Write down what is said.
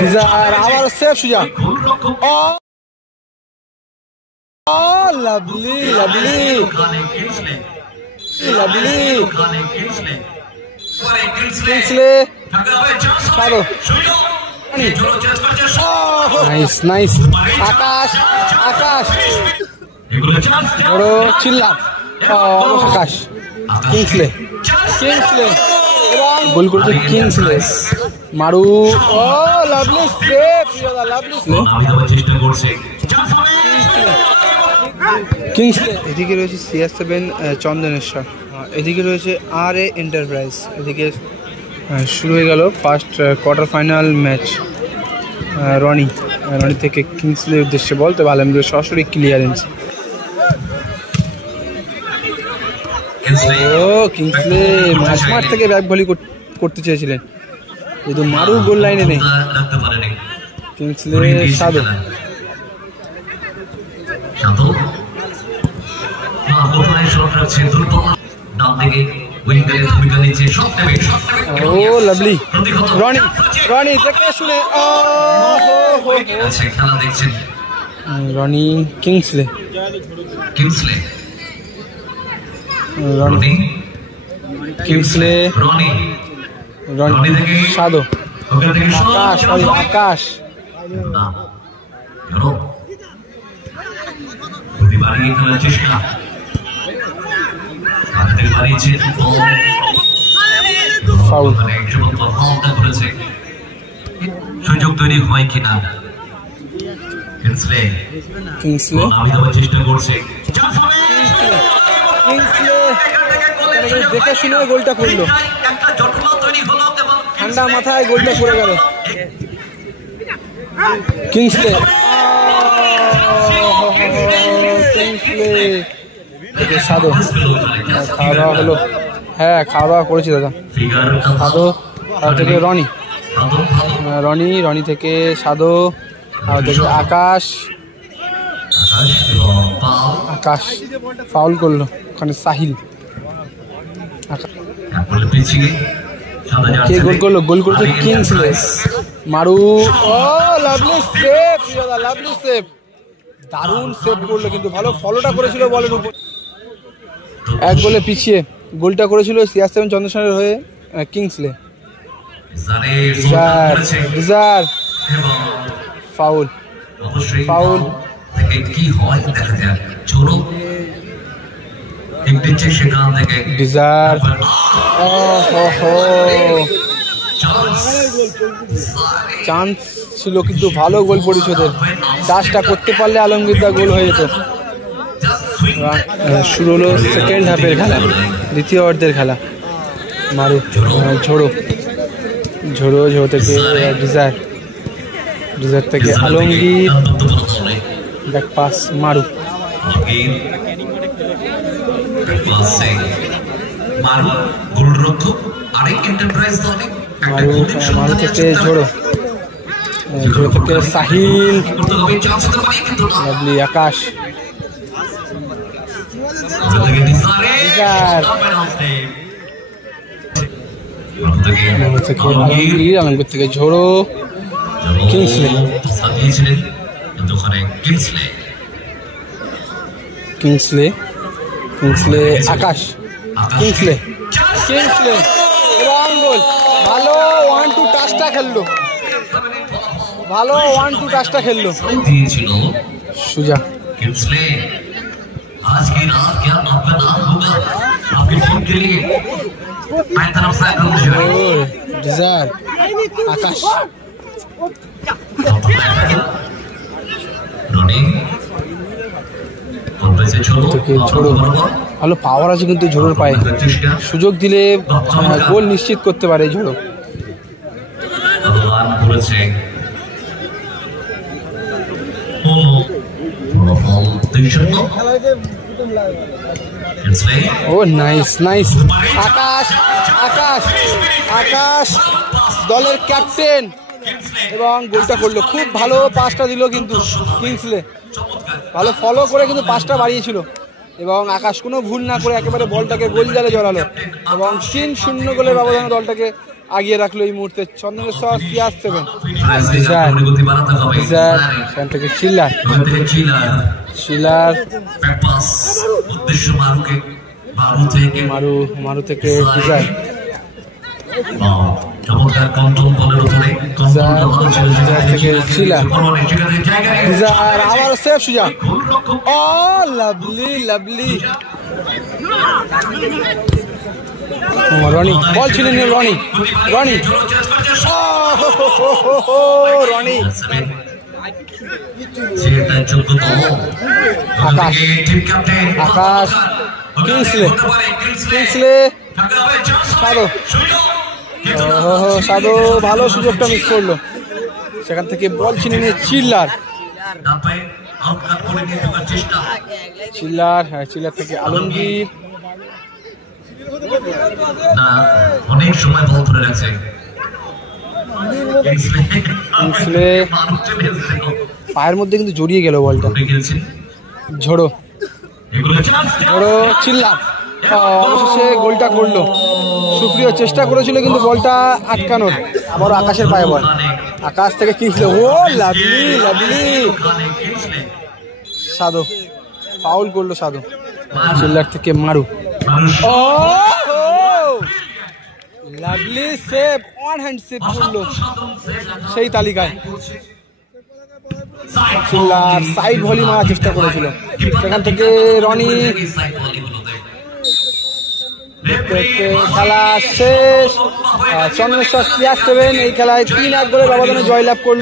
Desire আবার safe সুজা। Lovely lovely lovely Kingsley সাদো। Nice nice. আকাশ আকাশ বড় চিল্লা। আকাশ কিংসলে কিংসলে এবং গোল করেছে কিংসলে। মারু। ও লাভলি সেভ লাভলি কিংসলে। এদিকে রয়েছে CR7 চন্দনেশ্বর, এদিকে রয়েছে RA এন্টারপ্রাইজ। এদিকে শুরু হয়ে গেল first quarter final match. Roni থেকে কিংসলের উদ্দেশ্যে বলতে আলমগীর সরাসরি ক্লিয়ারেন্স। ও কিংসলে মাঝমাঠ থেকে ব্যাক ভলি করতে চেয়েছিলেন, কিন্তু মারু গোল লাইনে নেই। কিংসলে সাদো। ও লাভলি। রনি রনি দেখে শুনে। রনি কিংসলে রনি কিংসলে রনি সাদো। আকাশ আকাশ ফাউল। সুযোগ তৈরি হয় কিনা কিংসলে চেষ্টা করছে। দেখে শুনে গোলটা করলো, ঠান্ডা মাথায় গোলটা করে গেল কিংসলে। কিংসলে সাদো। খাওয়া দাওয়া হলো? হ্যাঁ খাওয়া দাওয়া করেছি দাদা। সাদো থেকে রনি রনি থেকে সাদো থেকে আকাশ। আকাশ ফাউল করলো ওখানে সাহিল। কে গোল করলো? গোল করছে কিংসলে। মারু। ও লাভলি সেভ লাভলি সেভ, দারুণ সেভ করলো, কিন্তু ভালো ফলোটা করেছিল বলের উপর। এক গোলে পিছিয়ে গোলটা করেছিল CR7 চন্দ্রসেনের হয়ে Kingsley. Desire foul foul. Desire chance ছিল, কিন্তু ভালো গোল পরিশোধের চাষটা করতে পারলে আলমগীরদা গোল হয়ে যেত। শুরু হলো সেকেন্ড হাফের খেলা, দ্বিতীয় অর্ধের খেলা। মারু ঝোড়ো থেকে ডিজার থেকে আলমগীর। ব্যাক পাস মারু। মারু থেকে ঝোড়ো থেকে সাহিল। লাভলি। আকাশ আলমগীর থেকে ঝোড়ো কিংসলে। আকাশ কিংসলে এবং গোল। ভালো 1-2 টাচটা খেললো, ভালো 1-2 টাচটা খেললো সুজা। आज की रात क्या आपका नाम होगा आपकी टीम के लिए मैं तरफ से डिजायर। आकाश ঝোড়ো ভালো পাওয়ার আছে, কিন্তু ঝোড়োর পায়ে সুযোগ দিলে গোল নিশ্চিত করতে পারে ঝোড়ো। ও নাইস নাইস। আকাশ আকাশ আকাশ দলের ক্যাপ্টেন এবং গোলটা করলো। খুব ভালো পাসটা দিল কিন্তু কিংসলে, ভালো ফলো করে কিন্তু পাসটা বাড়িয়েছিল এবং আকাশ কোনো ভুল না করে একেবারে বলটাকে গোল জালে জড়ালো এবং 3-0 গোলের ব্যবধানে দলটাকে আগিয়ে রাখলো এই মুহূর্তে চন্দনেশ্বর CR7 সেখান থেকে চিল্লার মারু থেকে ডিজাইন আবার সেফ সুজা। ও লাভলি লাভলি রনি বল ছিলেন রনি রনি রনি আকাশ আকাশ কিংসলে সাদো সাদো ভালো সুযোগটা মিস করলো। সেখান থেকে বল ছিনে নিয়ে চিল্লার চিল্লার থেকে আলমগীর অনেক সময় বল ধরে রাখছে পায়ের মধ্যে কিন্তু জড়িয়ে গেল বলটা। ঝোড়ো চিল্লার অবশেষে গোলটা করলো। সুপ্রিয় চেষ্টা করেছিল কিন্তু বলটা আটকানোর। আবার আকাশের পায়ে বল, আকাশ থেকে কিনছিল। ও লাভলি লাভলি সাধু ফাউল করলো সাধু। চিল্লার থেকে মারু ও lovely save, one hand save করলো সেই তালিকায়। চিল্লার সাইড ভলি মারার চেষ্টা করেছিল, সেখান থেকে রনি। খেলা শেষ। চন্দনেশ্বর CR7 এই খেলায় 3-1 গোলের ব্যবধানে জয়লাভ করল।